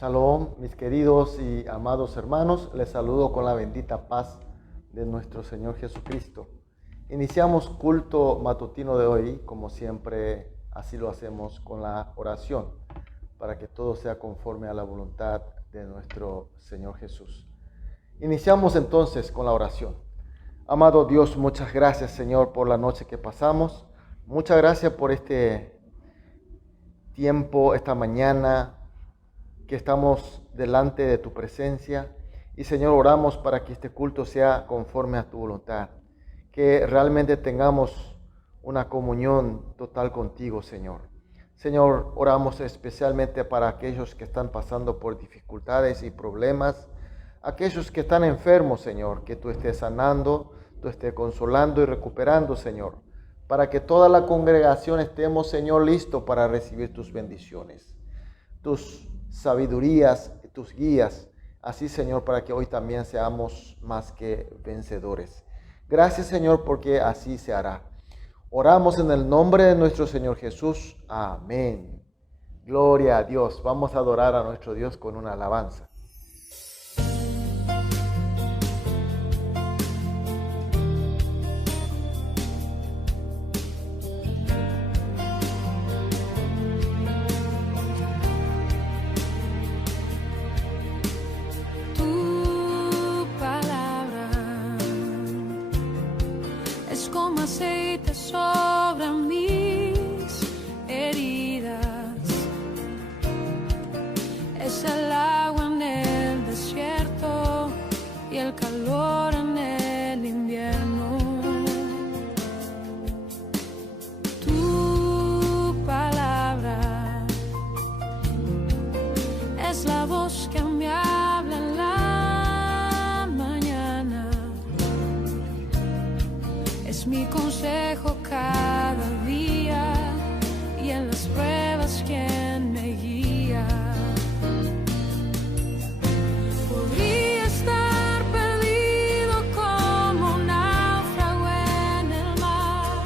Shalom, mis queridos y amados hermanos, les saludo con la bendita paz de nuestro Señor Jesucristo. Iniciamos culto matutino de hoy, como siempre, así lo hacemos con la oración, para que todo sea conforme a la voluntad de nuestro Señor Jesús. Iniciamos entonces con la oración. Amado Dios, muchas gracias, Señor, por la noche que pasamos. Muchas gracias por este tiempo, esta mañana, que estamos delante de tu presencia. Y Señor, oramos para que este culto sea conforme a tu voluntad, que realmente tengamos una comunión total contigo, Señor. Señor, oramos especialmente para aquellos que están pasando por dificultades y problemas, aquellos que están enfermos, Señor, que tú estés sanando, tú estés consolando y recuperando, Señor, para que toda la congregación estemos, Señor, listos para recibir tus bendiciones, tus sabidurías, tus guías, así, Señor, para que hoy también seamos más que vencedores. Gracias, Señor, porque así se hará. Oramos en el nombre de nuestro Señor Jesús. Amén. Gloria a Dios. Vamos a adorar a nuestro Dios con una alabanza. Sobre mis heridas, es el agua en el desierto y el calor en el invierno. Tu palabra es la voz que me habla en la mañana, es mi consejo cada día y en las pruebas quien me guía. Podría estar perdido como un náufrago en el mar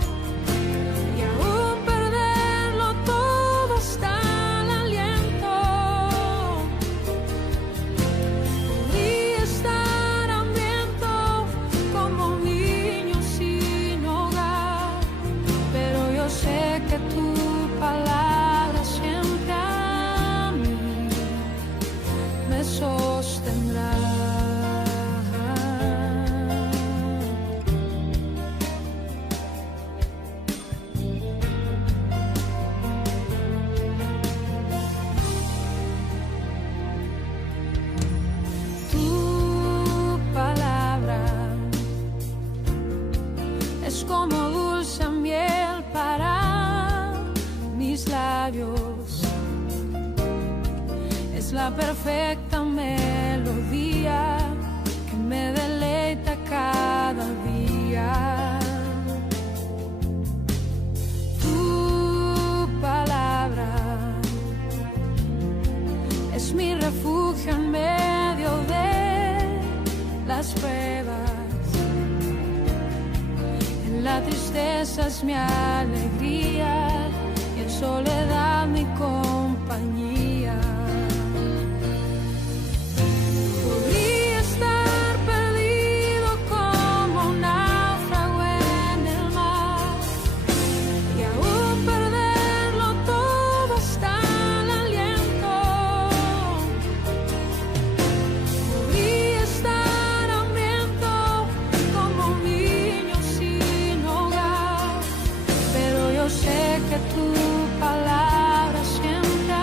y aún perderlo todo hasta el aliento. Podría estar hambriento como un niño sin hogar, pero yo sé que tu palabra siempre a mí me sostendrá. Tu palabra es como dulce miel para mis labios, es la perfecta melodía que me deleita cada día. Tu palabra es mi refugio en medio de las pruebas, la tristeza es mi alegría y en soledad mi compañía. Podría estar perdido como un náufrago en el mar y aún perderlo todo hasta el aliento. Podría estar hambriento como un niño sin hogar, pero yo sé que tu palabra siempre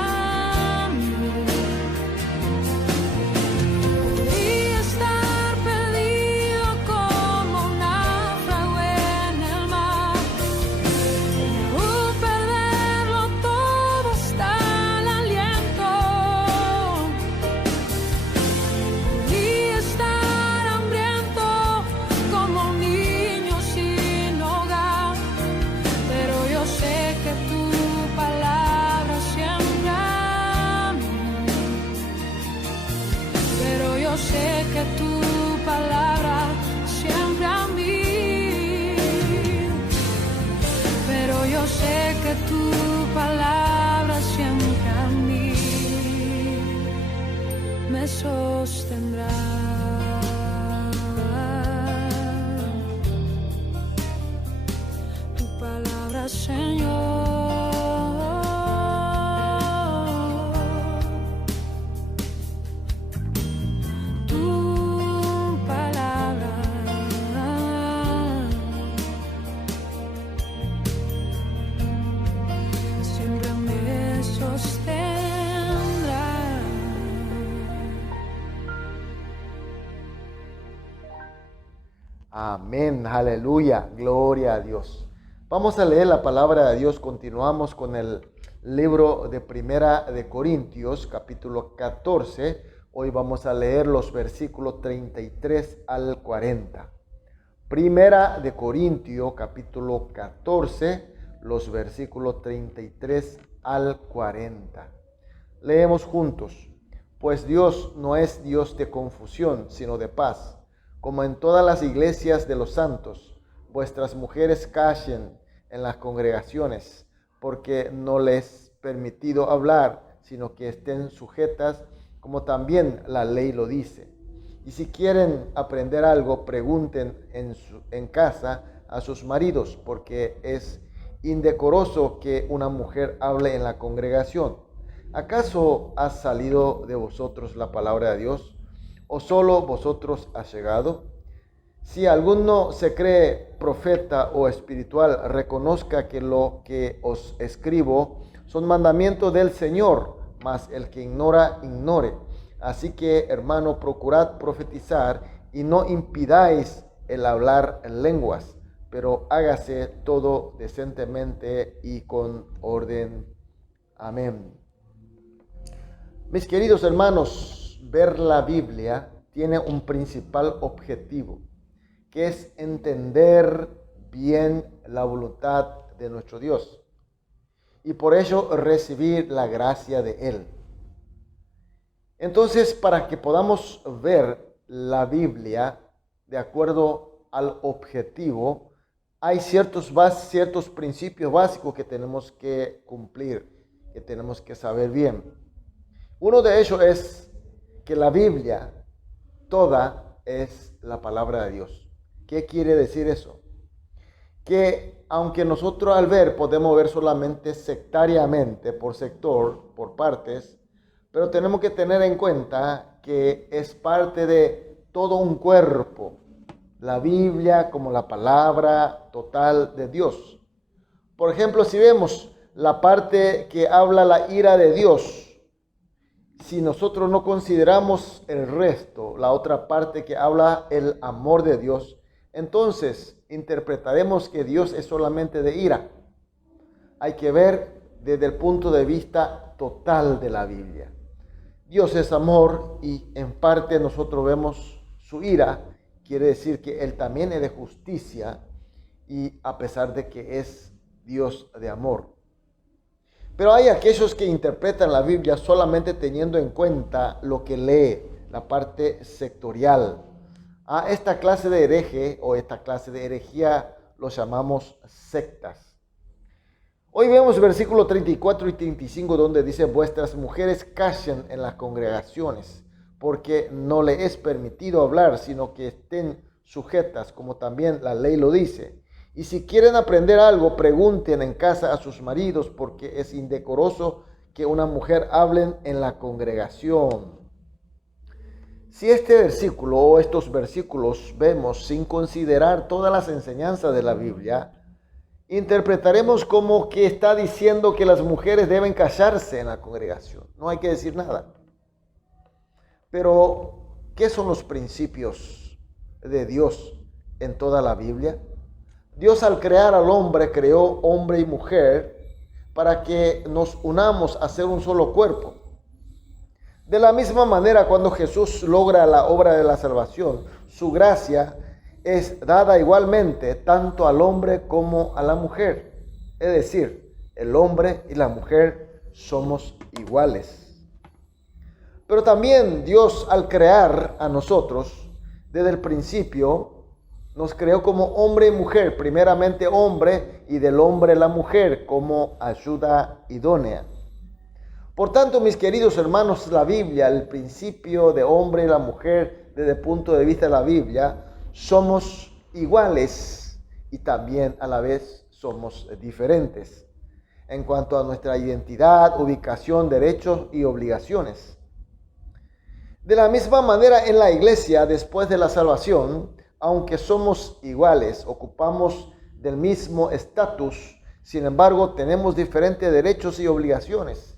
me sostendrá. Tu palabra, Señor, tu palabra siempre me sostendrá. Amén, aleluya, gloria a Dios. Vamos a leer la palabra de Dios. Continuamos con el libro de Primera de Corintios, capítulo 14. Hoy vamos a leer los versículos 33 al 40. Primera de Corintios, capítulo 14, los versículos 33 al 40. Leemos juntos. Pues Dios no es Dios de confusión, sino de paz, como en todas las iglesias de los santos. Vuestras mujeres callen en las congregaciones, porque no les es permitido hablar, sino que estén sujetas, como también la ley lo dice. Y si quieren aprender algo, pregunten en casa a sus maridos, porque es indecoroso que una mujer hable en la congregación. ¿Acaso ha salido de vosotros la palabra de Dios? ¿O solo vosotros has llegado? Si alguno se cree profeta o espiritual, reconozca que lo que os escribo son mandamientos del Señor, mas el que ignora, ignore. Así que, hermano, procurad profetizar y no impidáis el hablar en lenguas, pero hágase todo decentemente y con orden. Amén. Mis queridos hermanos, ver la Biblia tiene un principal objetivo, que es entender bien la voluntad de nuestro Dios y por ello recibir la gracia de Él. Entonces, para que podamos ver la Biblia de acuerdo al objetivo, hay ciertos principios básicos que tenemos que cumplir, que tenemos que saber bien. Uno de ellos es que la Biblia toda es la palabra de Dios. ¿Qué quiere decir eso? Que aunque nosotros al ver podemos ver solamente sectariamente, por sector, por partes, pero tenemos que tener en cuenta que es parte de todo un cuerpo, la Biblia como la palabra total de Dios. Por ejemplo, si vemos la parte que habla la ira de Dios, si nosotros no consideramos el resto, la otra parte que habla el amor de Dios, entonces interpretaremos que Dios es solamente de ira. Hay que ver desde el punto de vista total de la Biblia. Dios es amor y en parte nosotros vemos su ira. Quiere decir que Él también es de justicia y a pesar de que es Dios de amor. Pero hay aquellos que interpretan la Biblia solamente teniendo en cuenta lo que lee, la parte sectorial. A esta clase de hereje o esta clase de herejía los llamamos sectas. Hoy vemos versículos 34 y 35 donde dice: vuestras mujeres callen en las congregaciones, porque no le es permitido hablar, sino que estén sujetas, como también la ley lo dice. Y si quieren aprender algo, pregunten en casa a sus maridos, porque es indecoroso que una mujer hable en la congregación. Si este versículo o estos versículos vemos sin considerar todas las enseñanzas de la Biblia, interpretaremos como que está diciendo que las mujeres deben callarse en la congregación. No hay que decir nada. Pero, ¿qué son los principios de Dios en toda la Biblia? Dios, al crear al hombre, creó hombre y mujer para que nos unamos a ser un solo cuerpo. De la misma manera, cuando Jesús logra la obra de la salvación, su gracia es dada igualmente tanto al hombre como a la mujer. Es decir, el hombre y la mujer somos iguales. Pero también Dios, al crear a nosotros, desde el principio, nos creó como hombre y mujer, primeramente hombre y del hombre la mujer como ayuda idónea. Por tanto, mis queridos hermanos, la Biblia, el principio de hombre y la mujer, desde el punto de vista de la Biblia, somos iguales y también a la vez somos diferentes en cuanto a nuestra identidad, ubicación, derechos y obligaciones. De la misma manera, en la iglesia, después de la salvación, aunque somos iguales, ocupamos del mismo estatus, sin embargo, tenemos diferentes derechos y obligaciones,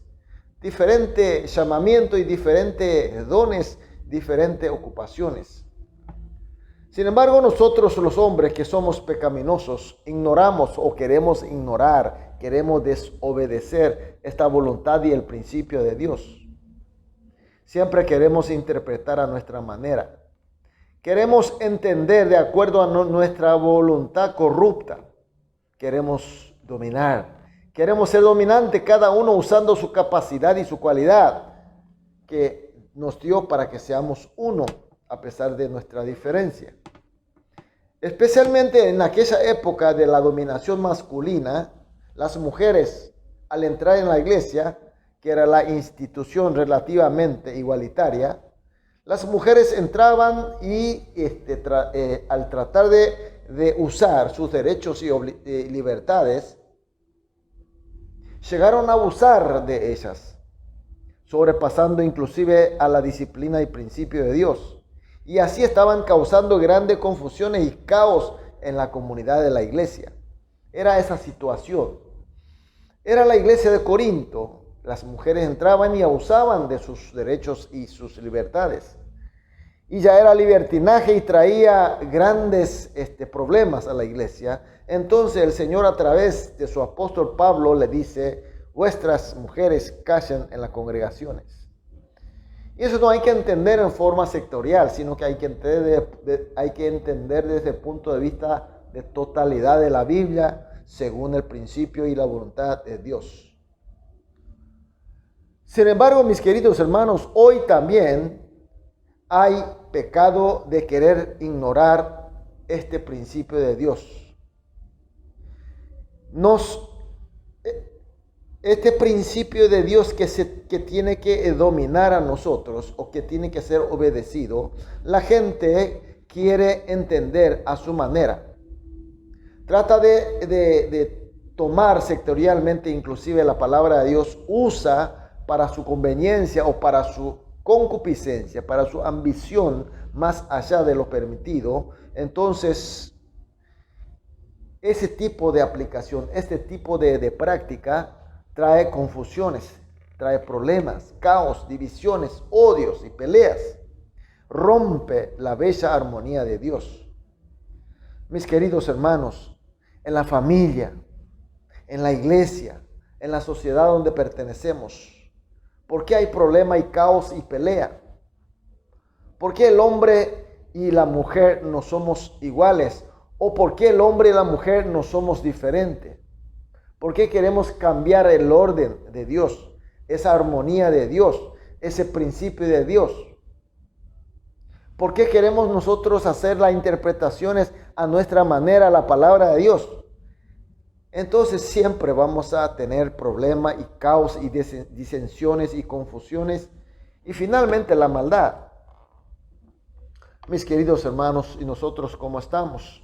diferente llamamiento y diferentes dones, diferentes ocupaciones. Sin embargo, nosotros los hombres que somos pecaminosos, ignoramos o queremos ignorar, queremos desobedecer esta voluntad y el principio de Dios. Siempre queremos interpretar a nuestra manera. Queremos entender de acuerdo a nuestra voluntad corrupta. Queremos dominar. Queremos ser dominante, cada uno usando su capacidad y su cualidad que nos dio para que seamos uno, a pesar de nuestra diferencia. Especialmente en aquella época de la dominación masculina, las mujeres, al entrar en la iglesia, que era la institución relativamente igualitaria, las mujeres entraban y al tratar de usar sus derechos y libertades, llegaron a abusar de ellas, sobrepasando inclusive a la disciplina y principio de Dios. Y así estaban causando grandes confusiones y caos en la comunidad de la iglesia. Era esa situación. Era la iglesia de Corinto. Las mujeres entraban y abusaban de sus derechos y sus libertades. Y ya era libertinaje y traía grandes problemas a la iglesia. Entonces el Señor, a través de su apóstol Pablo, le dice: vuestras mujeres callen en las congregaciones. Y eso no hay que entender en forma sectorial, sino que hay que entender desde el punto de vista de totalidad de la Biblia, según el principio y la voluntad de Dios. Sin embargo, mis queridos hermanos, hoy también hay pecado de querer ignorar este principio de Dios. Este principio de Dios que tiene que dominar a nosotros o que tiene que ser obedecido, la gente quiere entender a su manera. Trata de tomar sectorialmente, inclusive la palabra de Dios usa para su conveniencia o para su concupiscencia, para su ambición más allá de lo permitido. Entonces, ese tipo de aplicación, este tipo de práctica trae confusiones, trae problemas, caos, divisiones, odios y peleas. Rompe la bella armonía de Dios. Mis queridos hermanos, en la familia, en la iglesia, en la sociedad donde pertenecemos, ¿por qué hay problema y caos y pelea? ¿Por qué el hombre y la mujer no somos iguales? ¿O por qué el hombre y la mujer no somos diferentes? ¿Por qué queremos cambiar el orden de Dios, esa armonía de Dios, ese principio de Dios? ¿Por qué queremos nosotros hacer las interpretaciones a nuestra manera, la palabra de Dios? Entonces siempre vamos a tener problemas y caos y disensiones y confusiones y finalmente la maldad. Mis queridos hermanos, ¿y nosotros cómo estamos?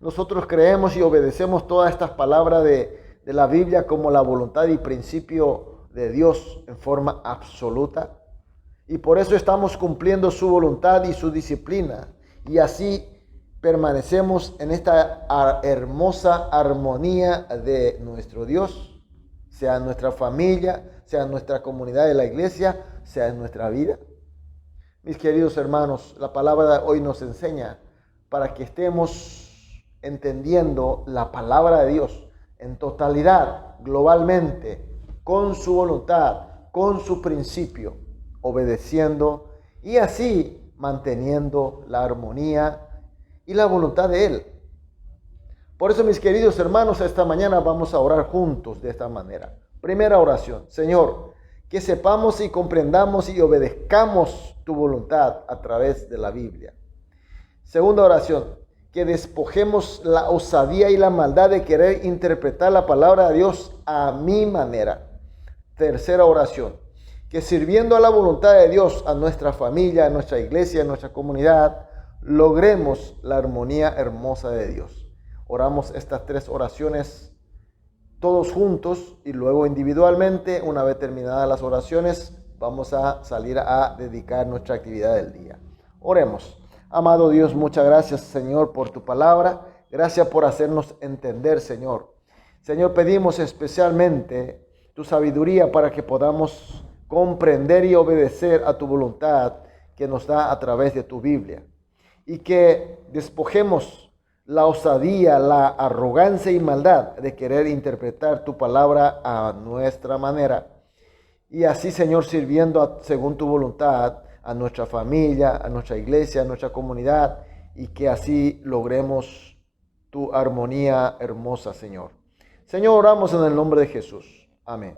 Nosotros creemos y obedecemos todas estas palabras de la Biblia como la voluntad y principio de Dios en forma absoluta. Y por eso estamos cumpliendo su voluntad y su disciplina. Y así permanecemos en esta hermosa armonía de nuestro Dios, sea en nuestra familia, sea en nuestra comunidad de la iglesia, sea en nuestra vida. Mis queridos hermanos, la palabra de hoy nos enseña para que estemos entendiendo la palabra de Dios en totalidad, globalmente, con su voluntad, con su principio, obedeciendo y así manteniendo la armonía y la voluntad de Él. Por eso, mis queridos hermanos, esta mañana vamos a orar juntos de esta manera. Primera oración: Señor, que sepamos y comprendamos y obedezcamos tu voluntad a través de la Biblia. Segunda oración: que despojemos la osadía y la maldad de querer interpretar la palabra de Dios a mi manera. tercera oración, que sirviendo a la voluntad de Dios, a nuestra familia, a nuestra iglesia, a nuestra comunidad, logremos la armonía hermosa de Dios. Oramos estas tres oraciones todos juntos y luego individualmente. Una vez terminadas las oraciones, vamos a salir a dedicar nuestra actividad del día. Oremos. Amado Dios, muchas gracias, Señor, por tu palabra. Gracias por hacernos entender, Señor. Señor, pedimos especialmente tu sabiduría para que podamos comprender y obedecer a tu voluntad que nos da a través de tu Biblia. Y que despojemos la osadía, la arrogancia y maldad de querer interpretar tu palabra a nuestra manera. Y así, Señor, sirviendo según tu voluntad a nuestra familia, a nuestra iglesia, a nuestra comunidad, y que así logremos tu armonía hermosa, Señor. Señor, oramos en el nombre de Jesús. Amén.